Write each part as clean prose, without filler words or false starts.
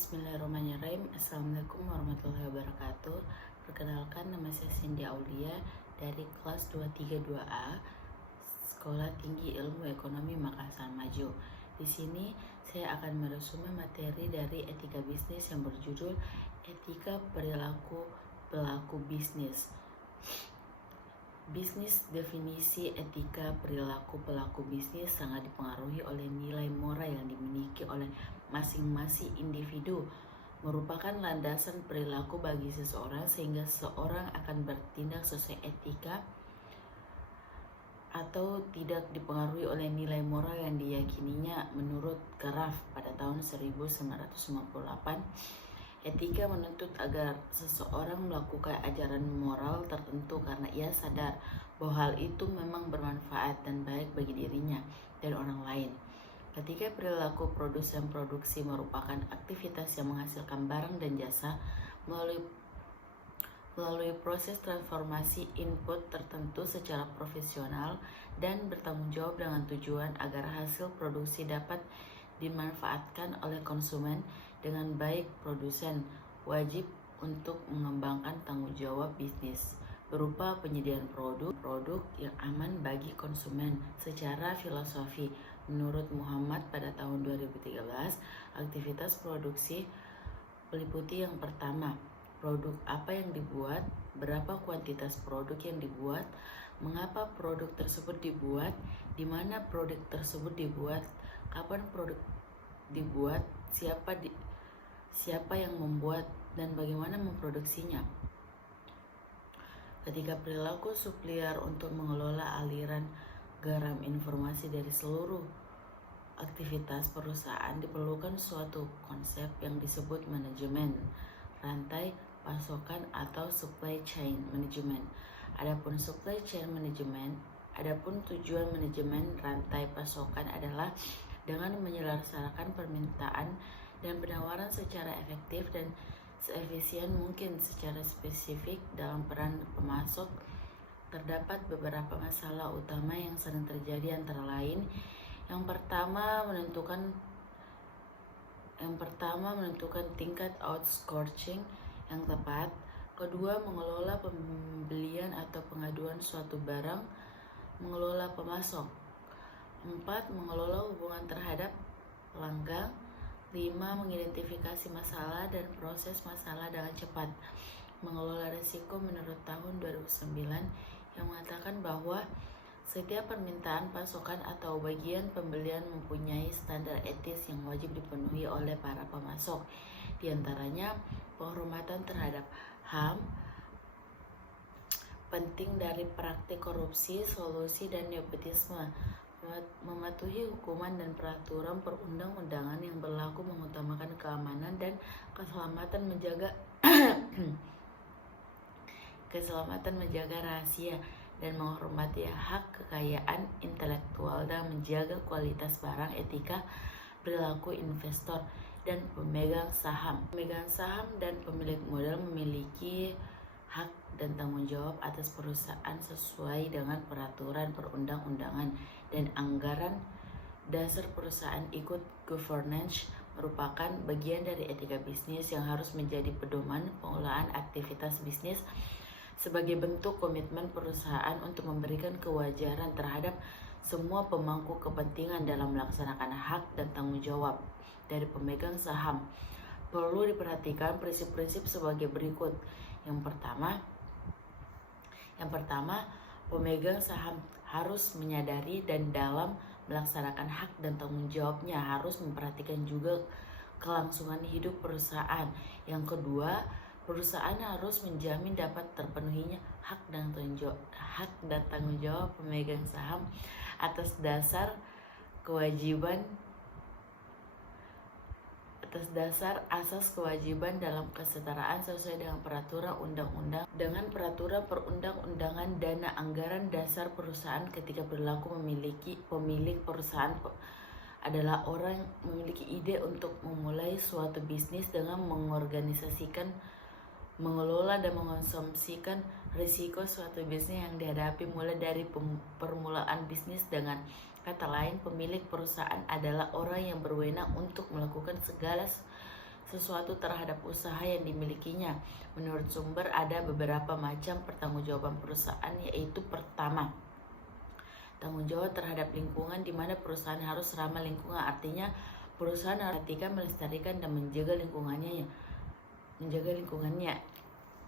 Bismillahirrahmanirrahim. Assalamualaikum warahmatullahi wabarakatuh. Perkenalkan, nama saya Cindy Aulia dari kelas 232A Sekolah Tinggi Ilmu Ekonomi Makassar Maju. Di sini saya akan meresume materi dari etika bisnis yang berjudul Etika Perilaku Pelaku Bisnis. Bisnis. Definisi etika perilaku pelaku bisnis sangat dipengaruhi oleh nilai moral yang dimiliki oleh masing-masing individu, merupakan landasan perilaku bagi seseorang sehingga seseorang akan bertindak sesuai etika atau tidak dipengaruhi oleh nilai moral yang diyakininya. Menurut Graff pada tahun 1958, etika menuntut agar seseorang melakukan ajaran moral tertentu karena ia sadar bahwa hal itu memang bermanfaat dan baik bagi dirinya dan orang lain. Ketika perilaku produsen produksi merupakan aktivitas yang menghasilkan barang dan jasa melalui proses transformasi input tertentu secara profesional dan bertanggung jawab dengan tujuan agar hasil produksi dapat dimanfaatkan oleh konsumen dengan baik, produsen wajib untuk mengembangkan tanggung jawab bisnis berupa penyediaan produk yang aman bagi konsumen. Secara filosofi, menurut Muhammad pada tahun 2013, aktivitas produksi meliputi yang pertama, produk apa yang dibuat, berapa kuantitas produk yang dibuat, mengapa produk tersebut dibuat, di mana produk tersebut dibuat, kapan produk dibuat, siapa yang membuat, dan bagaimana memproduksinya. Ketika perilaku supplier untuk mengelola aliran garam informasi dari seluruh aktivitas perusahaan, diperlukan suatu konsep yang disebut manajemen rantai pasokan atau supply chain management. Adapun supply chain management, adapun tujuan manajemen rantai pasokan adalah dengan menyelaraskan permintaan dan penawaran secara efektif dan seefisien mungkin. Secara spesifik dalam peran pemasok, terdapat beberapa masalah utama yang sering terjadi, antara lain yang pertama menentukan tingkat outsourcing yang tepat. Kedua, mengelola pembelian atau pengaduan suatu barang, mengelola pemasok. 4. Mengelola hubungan terhadap pelanggan. 5. Mengidentifikasi masalah dan proses masalah dengan cepat. Mengelola risiko menurut tahun 2009 yang mengatakan bahwa setiap permintaan pasokan atau bagian pembelian mempunyai standar etis yang wajib dipenuhi oleh para pemasok. Di antaranya penghormatan terhadap HAM, penting dari praktik korupsi, solusi, dan nepotisme, mematuhi hukuman dan peraturan perundang-undangan yang berlaku, mengutamakan keamanan dan keselamatan, menjaga rahasia dan menghormati hak kekayaan intelektual dan menjaga kualitas barang. Etika perilaku investor dan pemegang saham. Pemegang saham dan pemilik modal memiliki hak dan tanggung jawab atas perusahaan sesuai dengan peraturan perundang-undangan dan anggaran dasar perusahaan. Ikut governance merupakan bagian dari etika bisnis yang harus menjadi pedoman pengelolaan aktivitas bisnis sebagai bentuk komitmen perusahaan untuk memberikan kewajaran terhadap semua pemangku kepentingan dalam melaksanakan hak dan tanggung jawab dari pemegang saham. Perlu diperhatikan prinsip-prinsip sebagai berikut. Yang pertama, pemegang saham harus menyadari dan dalam melaksanakan hak dan tanggung jawabnya harus memperhatikan juga kelangsungan hidup perusahaan. Yang kedua, perusahaan harus menjamin dapat terpenuhinya hak dan tanggung jawab pemegang saham atas dasar asas kewajiban dalam kesetaraan sesuai dengan peraturan perundang-undangan. Dana anggaran dasar perusahaan ketika berlaku pemilik perusahaan adalah orang yang memiliki ide untuk memulai suatu bisnis dengan mengorganisasikan, mengelola dan mengonsumsikan risiko suatu bisnis yang dihadapi mulai dari permulaan bisnis. Dengan kata lain, pemilik perusahaan adalah orang yang berwenang untuk melakukan segala sesuatu terhadap usaha yang dimilikinya. Menurut sumber ada beberapa macam pertanggungjawaban perusahaan, yaitu pertama, tanggung jawab terhadap lingkungan, di mana perusahaan harus ramah lingkungan. Artinya perusahaan harus perhatikan, melestarikan dan menjaga lingkungannya.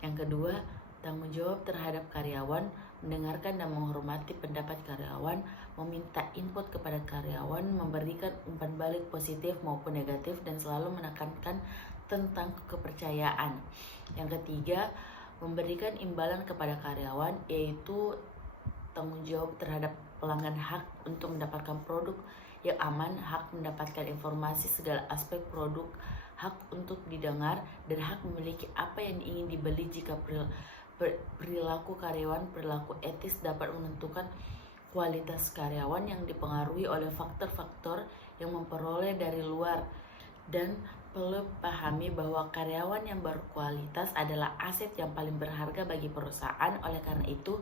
Yang kedua, tanggung jawab terhadap karyawan, mendengarkan dan menghormati pendapat karyawan, meminta input kepada karyawan, memberikan umpan balik positif maupun negatif, dan selalu menekankan tentang kepercayaan. Yang ketiga, memberikan imbalan kepada karyawan, yaitu tanggung jawab terhadap pelanggan, hak untuk mendapatkan produk yang aman, hak mendapatkan informasi segala aspek produk, hak untuk didengar, dan hak memiliki apa yang ingin dibeli. Jika perilaku karyawan, perilaku etis dapat menentukan kualitas karyawan yang dipengaruhi oleh faktor-faktor yang memperoleh dari luar. Dan perlu pahami bahwa karyawan yang berkualitas adalah aset yang paling berharga bagi perusahaan. Oleh karena itu,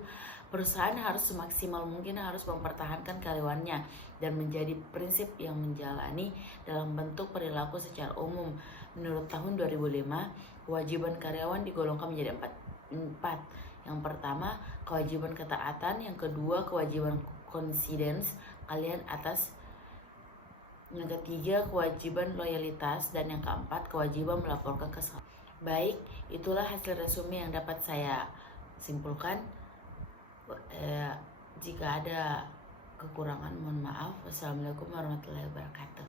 perusahaan harus semaksimal mungkin harus mempertahankan karyawannya dan menjadi prinsip yang menjalani dalam bentuk perilaku secara umum. Menurut tahun 2005, kewajiban karyawan digolongkan menjadi empat. Yang pertama, kewajiban ketaatan. Yang kedua, kewajiban konsidens kalian atas. Yang ketiga, kewajiban loyalitas. Dan yang keempat, kewajiban melaporkan kesalahan. Baik, itulah hasil resume yang dapat saya simpulkan. Jika ada kekurangan, mohon maaf. Wassalamualaikum warahmatullahi wabarakatuh.